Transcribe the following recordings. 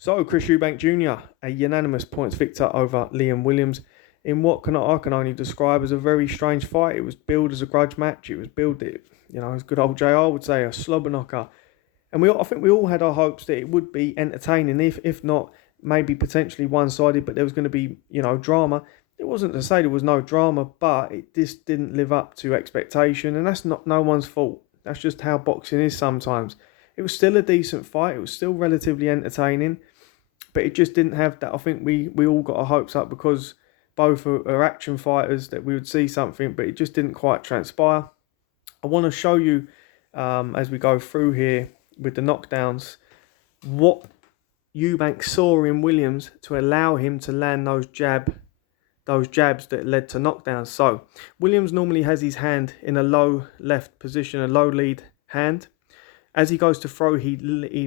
So, Chris Eubank Jr., a unanimous points victor over Liam Williams in what I can only describe as a very strange fight. It was billed as a grudge match. It was billed, as good old JR would say, a slobber knocker. And I think we all had our hopes that it would be entertaining, if not maybe potentially one-sided, but there was going to be, drama. It wasn't to say there was no drama, but it just didn't live up to expectation, and that's not no one's fault. That's just how boxing is sometimes. It was still a decent fight. It was still relatively entertaining, but it just didn't have that. I think we all got our hopes up because both are action fighters that we would see something, but it just didn't quite transpire. I want to show you as we go through here with the knockdowns what Eubank saw in Williams to allow him to land those jabs that led to knockdowns. So Williams normally has his hand in a low left position, a low lead hand. As he goes to throw, he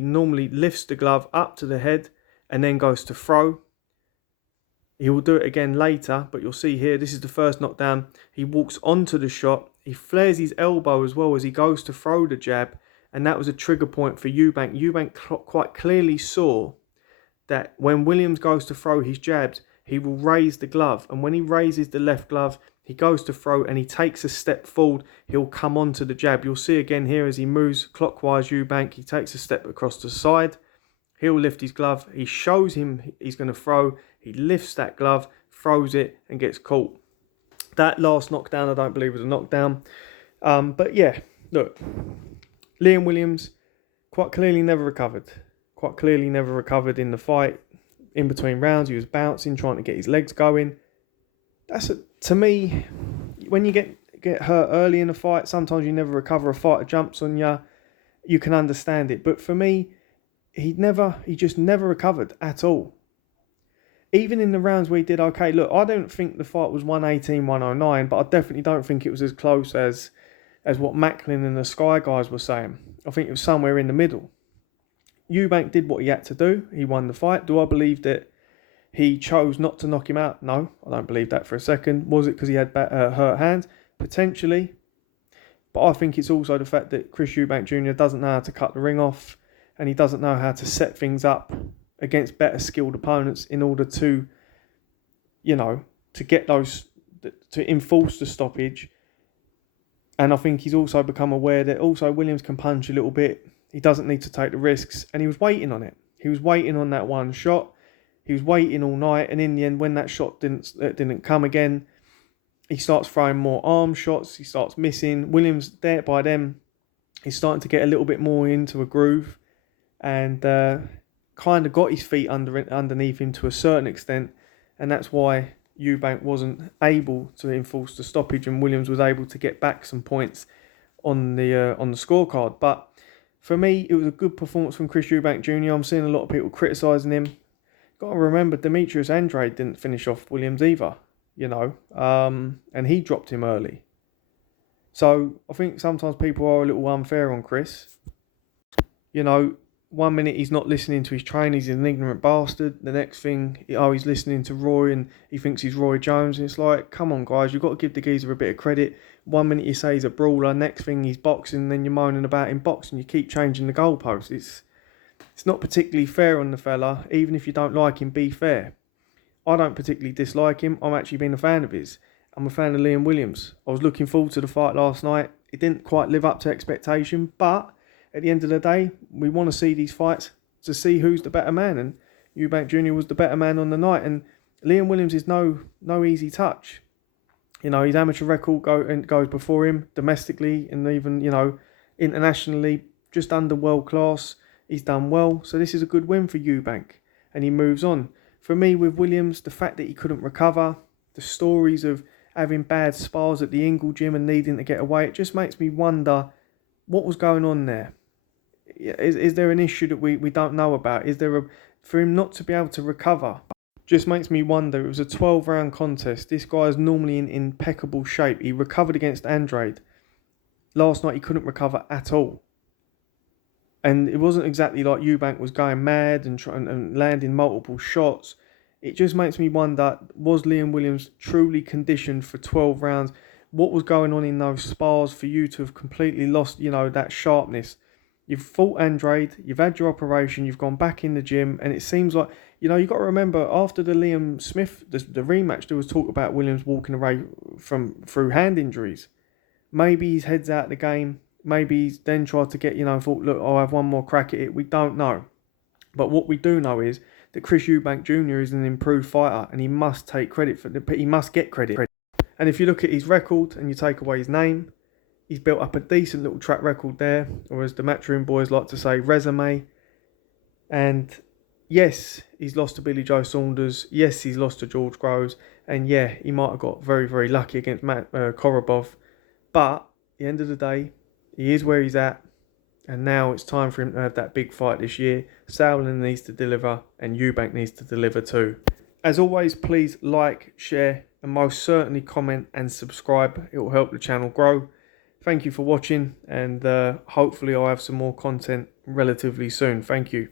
normally lifts the glove up to the head and then goes to throw. He will do it again later, but you'll see here, this is the first knockdown. He walks onto the shot. He flares his elbow as well as he goes to throw the jab, and that was a trigger point for Eubank. Eubank quite clearly saw that when Williams goes to throw his jabs, he will raise the glove, and when he raises the left glove, he goes to throw and he takes a step forward, he'll come onto the jab. You'll see again here as he moves clockwise, Eubank, he takes a step across the side. He'll lift his glove. He shows him he's going to throw. He lifts that glove, throws it, and gets caught. That last knockdown, I don't believe was a knockdown. But yeah, look, Liam Williams quite clearly never recovered. Quite clearly never recovered in the fight. In between rounds, he was bouncing, trying to get his legs going. To me, when you get hurt early in a fight, sometimes you never recover. A fighter jumps on you, you can understand it. But for me, he just never recovered at all. Even in the rounds where he did okay, look, I don't think the fight was 118-109, but I definitely don't think it was as close as what Macklin and the Sky guys were saying. I think it was somewhere in the middle. Eubank did what he had to do. He won the fight. Do I believe that he chose not to knock him out? No, I don't believe that for a second. Was it because he had hurt hands? Potentially. But I think it's also the fact that Chris Eubank Jr. doesn't know how to cut the ring off, and he doesn't know how to set things up against better skilled opponents in order to, to get those, to enforce the stoppage. And I think he's also become aware that also Williams can punch a little bit. He doesn't need to take the risks, and he was waiting on it. He was waiting on that one shot. He was waiting all night, and in the end, when that shot didn't come again, he starts throwing more arm shots. He starts missing. Williams, there by then, he's starting to get a little bit more into a groove, and kind of got his feet underneath him to a certain extent, and that's why Eubank wasn't able to enforce the stoppage, and Williams was able to get back some points on the scorecard. But for me, it was a good performance from Chris Eubank Jr. I'm seeing a lot of people criticising him. Got to remember, Demetrius Andrade didn't finish off Williams either, and he dropped him early. So I think sometimes people are a little unfair on Chris. 1 minute he's not listening to his trainers, he's an ignorant bastard. The next thing, he's listening to Roy and he thinks he's Roy Jones. And it's like, come on guys, you've got to give the geezer a bit of credit. 1 minute you say he's a brawler, next thing he's boxing, then you're moaning about him boxing. You keep changing the goalposts. It's not particularly fair on the fella. Even if you don't like him, be fair. I don't particularly dislike him. I'm actually been a fan of his. I'm a fan of Liam Williams. I was looking forward to the fight last night. It didn't quite live up to expectation, but at the end of the day, we want to see these fights to see who's the better man, and Eubank Jr. was the better man on the night, and Liam Williams is no easy touch. His amateur record goes before him domestically and even, internationally, just under world class. He's done well, so this is a good win for Eubank, and he moves on. For me, with Williams, the fact that he couldn't recover, the stories of having bad spars at the Ingle gym and needing to get away, it just makes me wonder what was going on there. Is there an issue that we don't know about? Is there for him not to be able to recover? Just makes me wonder. It was a 12-round contest. This guy is normally in impeccable shape. He recovered against Andrade. Last night he couldn't recover at all. And it wasn't exactly like Eubank was going mad and landing multiple shots. It just makes me wonder, was Liam Williams truly conditioned for 12 rounds? What was going on in those spars for you to have completely lost, that sharpness? You've fought Andrade, you've had your operation, you've gone back in the gym, and it seems like, you've got to remember, after the Liam Smith, the rematch, there was talk about Williams walking away through hand injuries. Maybe his head's out of the game. Maybe he's then tried to get, thought, look, I'll have one more crack at it. We don't know. But what we do know is that Chris Eubank Jr. is an improved fighter, and he must take credit for it. He must get credit. And if you look at his record and you take away his name, he's built up a decent little track record there, or as the Matchroom boys like to say, resume. And yes, he's lost to Billy Joe Saunders. Yes, he's lost to George Groves. And yeah, he might have got very, very lucky against Matt Korobov. But at the end of the day, he is where he's at. And now it's time for him to have that big fight this year. Sauerland needs to deliver, and Eubank needs to deliver too. As always, please like, share, and most certainly comment and subscribe. It will help the channel grow. Thank you for watching, and hopefully I'll have some more content relatively soon. Thank you.